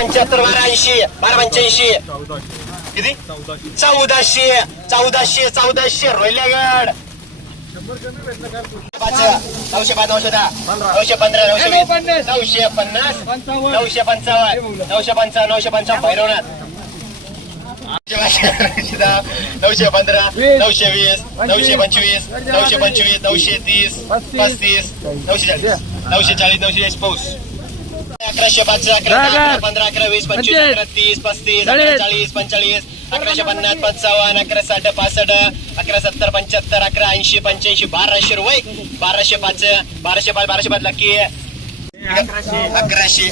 पंच्याहत्तर बारा ऐंशी बारा पंच्याऐंशी. किती? चौदाशे चौदाशे चौदाशे. रोहिल्यागड. पाच नऊशे पाच नऊशे दहा. नऊशे पंधरा नऊशे वीस. नऊशे पन्नास नऊशे पंचावन्न नऊशे पंचावन्न नऊशे पंचावन्न. भैरवनाथ. नऊशे दहा. नऊशे पंधरा नऊशे वीस नऊशे पंचवीस नऊशे पंचवीस नऊशे तीस पस्तीस नऊशे चाळीस. नऊशे चाळीस नऊशे चाळीस पाऊस. अकराशे पाच अकरा अकरा पंधरा अकरा वीस पंचवीस अकरा तीस पस्तीस अकरा चाळीस पंचेचाळीस अकराशे पन्नास पंचावन्न अकरा साठ पासष्ट अकरा सत्तर पंच्याहत्तर अकरा ऐंशी पंच्याऐंशी बाराशे रुपये. बाराशे पाच बाराशे पाच बाराशे पाच लाखी अकराशे. अकराशे.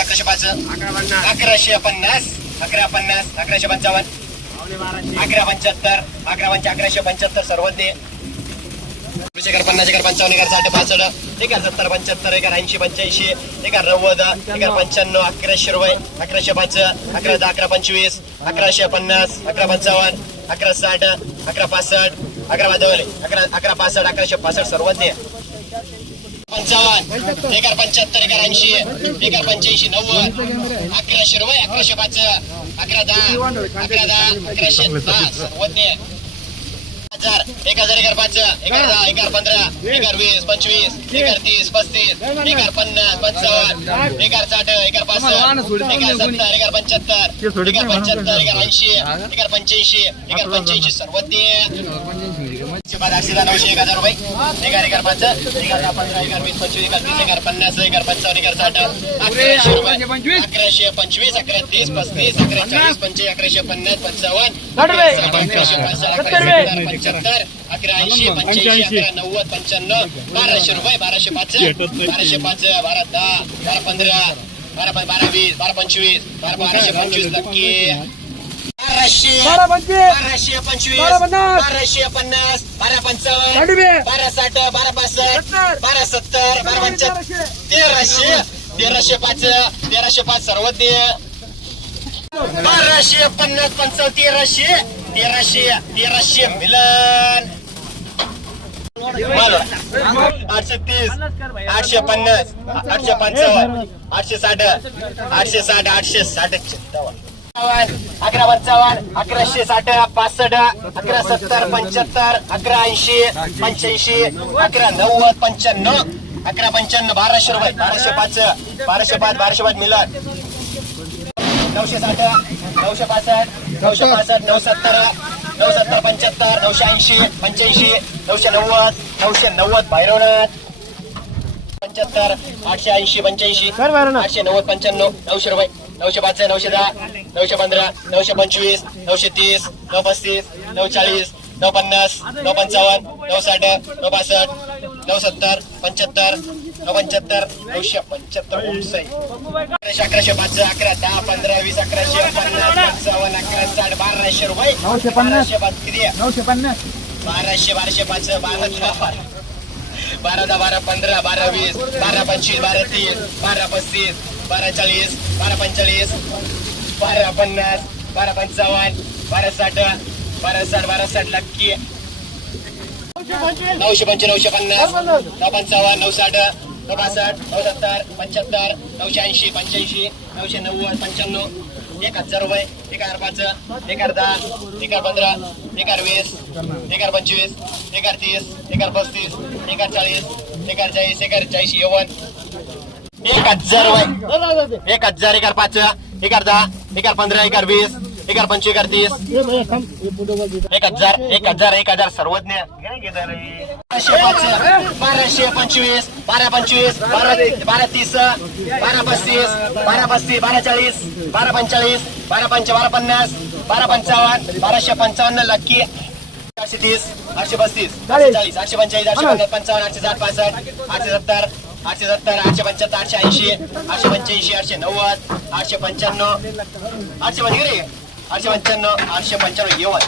अकराशे पाच. अकराशे पन्नास. अकरा पन्नास अकराशे पंचावन्न. अकरा पंच्याहत्तर अकरा पंचा अकराशे पंच्याहत्तर सर्व दे वीस एकर पन्नास एकर पंचावन्न एकर साठ पासष्ट. एकर सत्तर पंच्याहत्तर एकर ऐंशी पंच्याऐंशी एकर नव्वद एकर पंच्याण्णव अकराशे रुपये अकराशे पाच अकरा दहा अकरा पंचवीस अकराशे पन्नास अकरा पंचावन्न अकरा साठ अकरा पासष्ट अकरा बाजवले अकरा अकरा पासष्ट अकराशे पासष्ट सर्व दे. पंचावन्न एकर पंच्याहत्तर एकर ऐंशी एकर पंच्याऐंशी नव्वद अकराशे रुपये अकराशे पाच अकरा दहा अकरा दहा अकराशे दहा सर्वज्ञ हजार एक हजार एकर पाच एकर दहा एकर पंधरा एकर वीस पंचवीस एकर तीस पस्तीस एकर पन्नास पंचावन्न एकर साठ एकर पासष्ट एकर सत्तर एकर पंच्याहत्तर एकर पंच्याहत्तर एकर ऐंशी एकर पंच्याऐंशी एकर पंच्याऐंशी सर्व ते आठशे दहा नऊशे एक हजार रुपये एकर एकर पाच एकर दहा पंधरा एकर वीस पंचवीस एकर तीस एकर पन्नास एकर पंचावन्न एकर साठ अकराशे रुपये अकराशे पंचवीस अकरा तीस पस्तीस अकरा चाळीस पंचवीस अकराशे पन्नास पंचावन्न अकराशे अकराशे सत्तर, अकरा ऐंशी पंच्याऐंशी अकरा नव्वद पंच्याण्णव बाराशे रुपये बाराशे पाच बाराशे पाच बारा दहा बारा पंधरा बारा बारा वीस बारा पंचवीस बारा बाराशे पंचवीस टक्के बाराशे बाराशे पंचवीस. बाराशे पन्नास बारा पंचावन्न बारा साठ बारा पासष्ट. बारा सत्तर बारा पंच्याहत्तर तेराशे तेराशे पाच तेराशे पाच सर्व ते बाराशे पन्नास पंचावन्न तेराशे तेराशे तेराशे मिलन. आठशे तीस आठशे पन्नास आठशे पंचावन्न आठशे साठ आठशे साठ आठशे साठ अकरा पंचावन्न अकराशे साठ पासष्ट अकरा सत्तर पंच्याहत्तर अकरा ऐंशी पंच्याऐंशी अकरा नव्वद पंच्याण्णव. अकरा पंच्याण्णव बाराशे रुपये. बाराशे पाच बाराशे पाच बाराशे पाच मिलन. नऊशे साठ नऊशे पासष्ट नऊशे पासष्ट नऊ सत्तर नऊ सत्तर पंच्याहत्तर नऊशे ऐंशी पंच्याऐंशी नऊशे नव्वद नऊशे नव्वद भैरवनाथ. पंच्याहत्तर आठशे ऐंशी पंच्याऐंशी आठशे नव्वद पंच्याण्णव नऊशे रुपये नऊशे पाच नऊशे दहा नऊशे पंधरा नऊशे पंचवीस नऊशे तीस नऊ पस्तीस नऊ चाळीस नऊ पन्नास नऊ पंचावन्न नऊ साठ नऊ पासष्ट नऊ सत्तर पंच्याहत्तर पंच्याहत्तर नऊशे पंच्याहत्तर अकराशे अकराशे पाच अकरा दहा पंधरा वीस अकराशे पन्नास पंचावन्न अकरा साठ बाराशे रुपये. नऊशे पन्नास. किती? नऊशे पन्नास. बाराशे बाराशे पाच बारा दहा बारा. दहा बारा पंधरा बारा वीस बारा पंचवीस बारा तीस बारा पस्तीस बारा चाळीस बारा पंचेचाळीस बारा पन्नास बारा पंचावन्न बारा साठ बारा साठ बारा साठ लाखी नऊशे पंचवीस नऊशे पन्नास नऊ पंचावन्न नऊ साठ नऊ पासष्ट नऊ सत्तर पंच्याहत्तर नऊशे ऐंशी पंच्याऐंशी नऊशे नव्वद पंच्याण्णव एक हजार रुपये एक हजार पाच एक हजार दहा एक हजार पंधरा एक हजार वीस एक हजार पंचवीस एक हजार तीस एक हजार पस्तीस एक हजार चाळीस एक हजार चाळीस एक हजार चाळीस येवन एक हजार रुपये एक हजार एक हजार पाच एक हजार दहा एक हजार पंधरा एक हजार वीस एक हजार पंचवीस हजार तीस. एक हजार एक हजार एक हजार सर्वज्ञ. बाराशे पाच बाराशे पंचवीस बारा पंचवीस बारा बारा तीस बारा पस्तीस बारा पस्तीस बारा चाळीस बारा पंचाळीस बारा पंच बारा पन्नास बारा पंचावन्न बाराशे पंचावन्न लक्की. आठशे तीस आठशे पस्तीस चाळीस आठशे पंचेचाळीस आठशे पन्नास पंचावन्न आठशे साठ पासष्ट आठशे सत्तर आठशे सत्तर आठशे पंच्याहत्तर आठशे ऐंशी आठशे पंच्याऐंशी आठशे नव्वद आठशे पंच्याण्णव आठशे पंचवीस आठशे पंच्याण्णव आठशे पंच्याण्णव येवन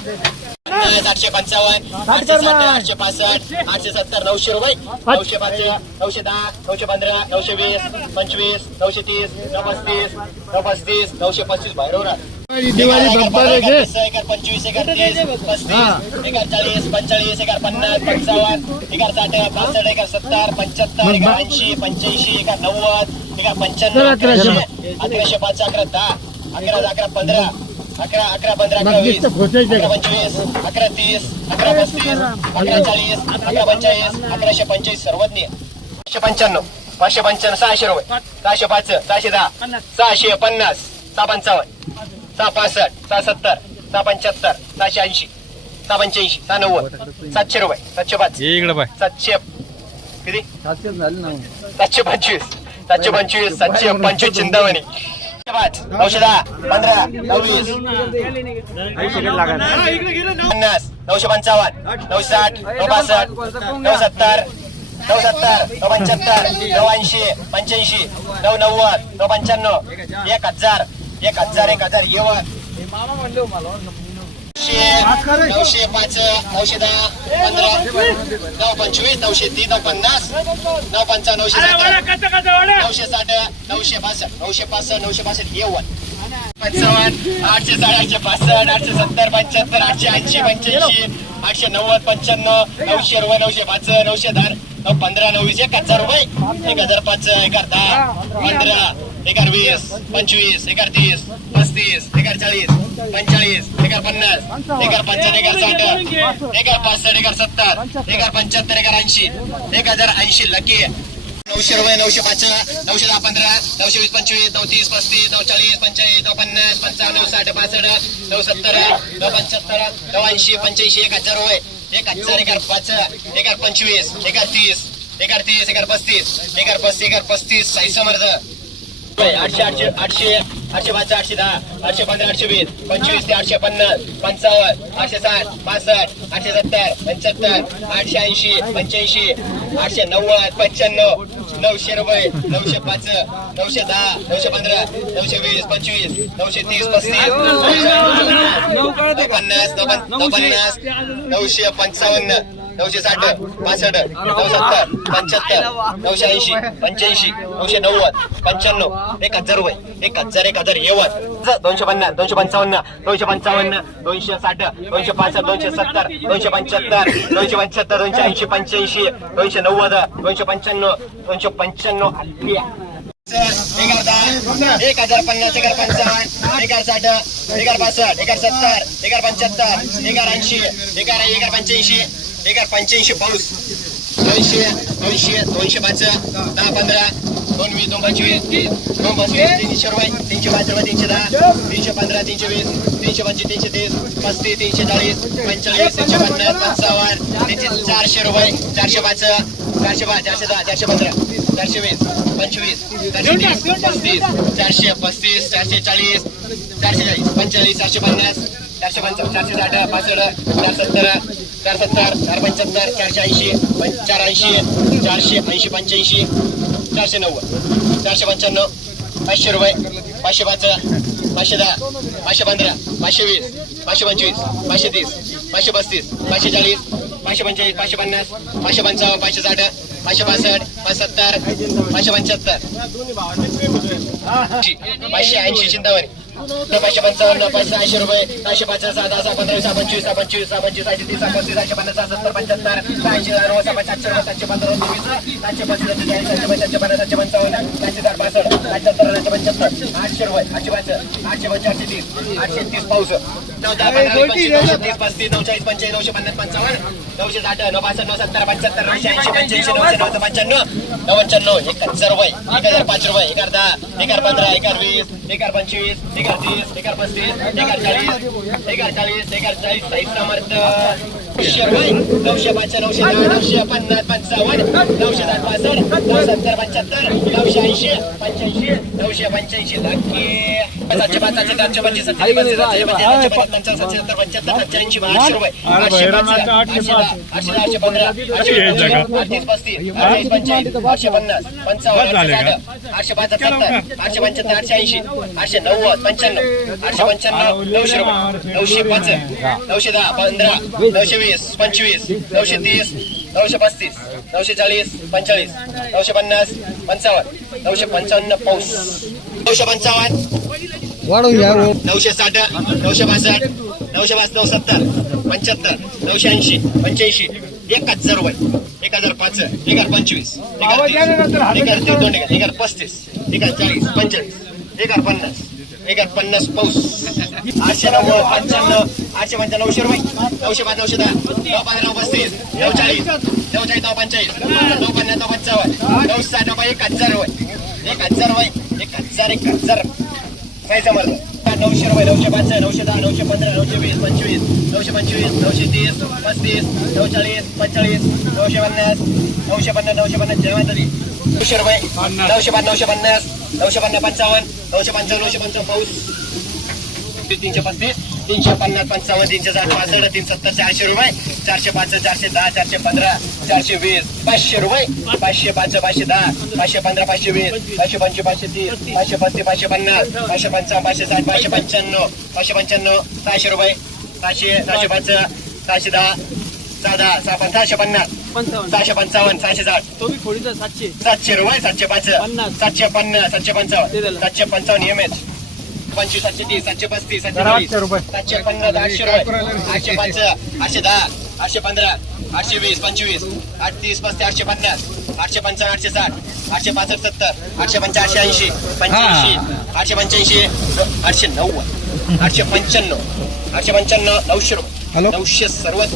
आठशे पंचावन्न आठशे साठ आठशे पासष्ट आठशे सत्तर नऊशे रुपये. नऊशे पाच नऊशे दहा नऊशे पंधरा नऊशे वीस पंचवीस नऊशे तीस नऊ पस्तीस नऊ पस्तीस नऊशे पस्तीस. एकर पंचवीस एकर तीस पस्तीस एकर चाळीस पंचेचाळीस एकर पन्नास पंचावन्न एकर साठ पासष्ट एकर सत्तर पंच्याहत्तर एकर ऐंशी पंच्याऐंशी एकर नव्वद एकर पंच्याण्णव अकराशे पाच अकरा दहा अकरा अकरा पंधरा. अकरा अकरा पंधरा अकरा वीस. अकरा? पंचवीस अकरा तीस अकरा पस्तीस अकरा चाळीस अकरा पंचेचाळीस अकराशे पंचेचाळीस सर्वज्ञ. पाचशे पंच्याण्णव पाचशे पंच्याण्णव सहाशे रुपये. सहाशे पाच सहाशे दहा सहाशे पन्नास सहा पंचावन्न सहा पासष्ट सहा सत्तर सहा पंच्याहत्तर सहाशे ऐंशी सहा पंच्याऐंशी सहा नव्वद सातशे रुपये सातशे पाच. सातशे किती? सातशे झाले ना. सातशे पंचवीस सातशे पंचवीस सातशे पंचवीस चिंतामणी. पाच नऊशे दहा पंधरा नववीस पन्नास नऊशे पंचावन्न नऊशे साठ नऊ बासष्ट नऊ सत्तर नऊ सत्तर नऊ पंच्याहत्तर नऊ ऐंशी पंच्याऐंशी नऊ नव्वद नऊ पंच्याण्णव एक हजार एक हजार एक हजार येवत नऊशे नऊशे पाच नऊशे दहा पंधरा नऊ पंचवीस नऊशे तीन नऊ पन्नास नऊ पंचावन्न नऊशे नऊशे साठ नऊशे बासष्ट नऊशे पासष्ट नऊशे पासष्ट येवन पंचावन्न आठशे साडे आठशे पासष्ट आठशे सत्तर पंच्याहत्तर आठशे ऐंशी पंच्याऐंशी आठशे नव्वद पंच्याण्णव नऊशे रुपये नऊशे पाच नऊशे दहा नऊ पंधरा नऊवीस एक हजार रुपये. एक हजार पाच एक हजार दहा पंधरा एकार वीस पंचवीस एकार तीस पस्तीस एकार चाळीस पंचाळीस एकार पन्नास एकार पंच्याण्णव एकार साठ एकार पासष्ट एकार सत्तर एकार पंच्याहत्तर एकार ऐंशी एक हजार ऐंशी लकी नऊशे रुपये नऊशे पाच नऊशे दहा पंधरा नऊशे वीस पंचवीस नऊ तीस पस्तीस नऊ चाळीस पंचाळीस नऊ पन्नास पंचावन्न नऊ साठ पासष्ट नऊ सत्तर नऊ पंच्याहत्तर नऊ ऐंशी पंच्याऐंशी एक हजार रुपये. एक हजार एकार पाच एकार पंचवीस एकार तीस एकार तीस एकार पस्तीस एकार पस्तीस एकार पस्तीस साई समर्थ आठशे आठशे आठशे आठशे पाच आठशे दहा आठशे पंधरा आठशे वीस पंचवीस ते आठशे पन्नास पंचावन्न आठशे साठ पासष्ट आठशे सत्तर पंच्याहत्तर आठशे ऐंशी पंच्याऐंशी आठशे नव्वद पंच्याण्णव नऊशे रुपये नऊशे पाच नऊशे दहा नऊशे पंधरा नऊशे वीस पंचवीस नऊशे तीस पस्तीस पन्नास पन्नास नऊशे पंचावन्न नऊशे साठ पासष्ट नऊ सत्तर पंच्याहत्तर नऊशे ऐंशी पंच्याऐंशी नऊशे नव्वद पंच्याण्णव एक हजार रुपये एक हजार एक हजार येवत दोनशे पन्नास दोनशे पंचावन्न दोनशे पंचावन्न दोनशे साठ दोनशे पासष्ट दोनशे सत्तर दोनशे पंच्याहत्तर दोनशे पंच्याहत्तर दोनशे ऐंशी पंच्याऐंशी दोनशे नव्वद दोनशे पंच्याण्णव दोनशे पंच्याण्णव एक हजार एक हजार पन्नास एगार पंचावन्न एगार साठ एगार पासष्ट एगार सत्तर एगार पंच्याहत्तर एगार ऐंशी एगार एगार पंच्याऐंशी एगार पंच्याऐंशी पाऊस. दोनशे दोनशे दोनशे पाच दहा पंधरा दोन वीस दोन पंचवीस दोन पंचवीस तीनशे रुपये तीनशे पाच रुपये तीनशे दहा तीनशे पंधरा तीनशे वीस तीनशे पंचवीस तीनशे तीस पस्तीस तीनशे चाळीस पंचेचाळीस तीनशे पन्नास पंचावन्न तीनशे चारशे रुपये चारशे पाच चारशे पाच चारशे दहा चारशे पंधरा चारशे वीस पंचवीस चारशे तीस पस्तीस चारशे पस्तीस चारशे चाळीस चारशे चाळीस पंचेचाळीस चारशे पन्नास चारशे पंचावन्न चारशे साठ पासष्ट चार सत्तर चार सत्तर चार पंच्याहत्तर चारशे ऐंशी पं- चार ऐंशी चारशे ऐंशी पंच्याऐंशी चारशे नव्वद चारशे पंच्याण्णव पाचशे रुपये पाचशे पाच पाचशे दहा पाचशे पंधरा पाचशे वीस पाचशे पंचवीस पाचशे तीस पाचशे पस्तीस पाचशे चाळीस पाचशे पंचेचाळीस पाचशे पन्नास पाचशे पंचावन्न पाचशे साठ पाचशे पासष्ट पाचशे सत्तर पाचशे पंच्याहत्तर. पाचशे ऐंशी चिंतावणी पाचशे पंचावन्न पाचशे ऐंशी रुपये सहाशे पाच सहा दहा सहा पंधरा सहा पंचवीस सहा पंचवीस सहा पंचवीस सहाशे तीस सहा पस्तीस सहाशे पन्नास सहा सत्तर पंच्याहत्तर सहाशे नऊ सहा सातशे पंधरा तेवीस सातशे पस्तीस सातशे चाळीस सातशे पंचाळीस सातशे पन्नास सातशे पंचावन्न सातशे साठ पासष्ट सातशे सत्तर सातशे पंच्याहत्तर आठशे रुपये आठशे पाच आठशे पंचे आठशे तीस आठशे तीस पाऊस. दहा पंधरा पंचवीस नऊशे तीस पस्तीस नऊ चाळीस पंचेचाळीस नऊशे पन्नास पंचावन्न नऊशे साठ नऊ पासष्ट नऊ सत्तर पंच्याहत्तर नऊशे ऐंशी पंच्याऐंशी नऊशे नऊ पंच्याण्णव हजार रुपये एक हजार पाच रुपये एक हजार दहा एक हजार पंधरा एक हजार वीस एकार पंचवीस एकार तीस एकार पस्तीस एक चाळीस एकार चाळीस एक चाळीस साईज समर्थ नऊशे रुपये नऊशे दहा नऊशे पन्नास पंचावन्न नऊशे साठ पासष्ट नऊ सत्तर पंच्याहत्तर नऊशे ऐंशी पंच्याऐंशी नऊशे पंच्याऐंशी लाखे सातशे पाच सातशे चारशे पंचवीस सातशे पस्तीस सातशे पंच्याऐंशी सत्तर पंच्याहत्तर सातशे आठशे रुपये आठशे पाच आठशे दहा आठशे दहा आठशे पंधरा आठशे अडतीस पस्तीस अडतीस पंच्याऐंशी आठशे पन्नास पंचावन्न आठशे साठ आठशे पाच आठशे पंच्याहत्तर आठशे ऐंशी आठशे नव्वद पंच्याण्णव आठशे पंच्याण्णव नऊशे रुपये नऊशे पाच नऊशे दहा पंधरा नऊशे वीस पंचवीस नऊशे तीस नऊशे पस्तीस नऊशे चाळीस पंचेचाळीस नऊशे पन्नास पंचावन्न नऊशे पंचावन्न पाऊस. नऊशे पंचावन्न. वर. नऊशे साठ नऊशे बासष्ट नऊशे बास नऊ सत्तर पंच्याहत्तर नऊशे ऐंशी पंच्याऐंशी एक हजार रुपये. एक हजार पाच एक हजार पंचवीस एक हजार तीस, एक हजार तीस दोन एक हजार पस्तीस एक हजार चाळीस पंचेचाळीस एक हजार पन्नास. एक पन्नास पाऊस. आठशे नव्वद पंच्याण्णव आठशे पंच्याण्णव नऊशे रुपये नऊशे पाच नऊशे दहा. नऊ पंधरा नऊ पस्तीस. नऊ चाळीस. नऊ चाळीस नऊ पंचाळीस. नऊ पन्नास नऊ पंचावन्न. नऊ साठ नऊ एक हजार रुपये एक हजार रुपये एक हजार एक हजार. काय समजलं? नऊशे रुपये नऊशे पाच नऊशे दहा नऊशे पंधरा नऊशे वीस पंचवीस नऊशे पंचवीस नऊशे तीस पस्तीस नऊचाळीस पंचेचाळीस नऊशे पन्नास नऊशे पन्नास नऊशे पन्नास माता दी. नऊशे रुपये नऊशे पाच नऊशे पन्नास नऊशे पन्नास पंचावन्न नऊशे पंचावन्न नऊशे पंचावन्न पाऊस. तीनशे पस्तीस. तीनशे पन्नास पंचावन्न तीनशे साठ पासष्ट तीन सत्तर चारशे रुपये चारशे पाच चारशे दहा चारशे पंधरा चारशे वीस पाचशे रुपये पाचशे पाच पाचशे दहा पाचशे पंधरा पाचशे वीस पाचशे पंचवीस पाचशे तीस पाचशे पस्तीस पाचशे पन्नास पाचशे पंचावन्न पाचशे साठ पाचशे पंच्याण्णव पाचशे पंच्याण्णव सहाशे रुपये सहाशे सहाशे पाच सहाशे दहा सहा दहा सहा पण सहाशे पन्नास सहाशे पंचावन्न सहाशे साठ सातशे सातशे रुपये सातशे पाच पन्नास. सातशे पन्नास सातशे पंचावन्न. सातशे पंचावन्न एम एच पंचवीस सातशे तीस सातशे पस्तीस सातशे आठशे रुपये. सातशे पन्नास आठशे रुपये आठशे पाच आठशे दहा आठशे पंधरा आठशे वीस पंचवीस आठ तीस पस्तीस आठशे पन्नास आठशे पंचावन्न आठशे साठ आठशे पासष्ट सत्तर आठशे पंच्याऐंशी ऐंशी पंच्याऐंशी आठशे पंच्याऐंशी आठशे नव्वद आठशे पंच्याण्णव आठशे पंच्याण्णव नऊशे रुपये. नऊशे सर्वात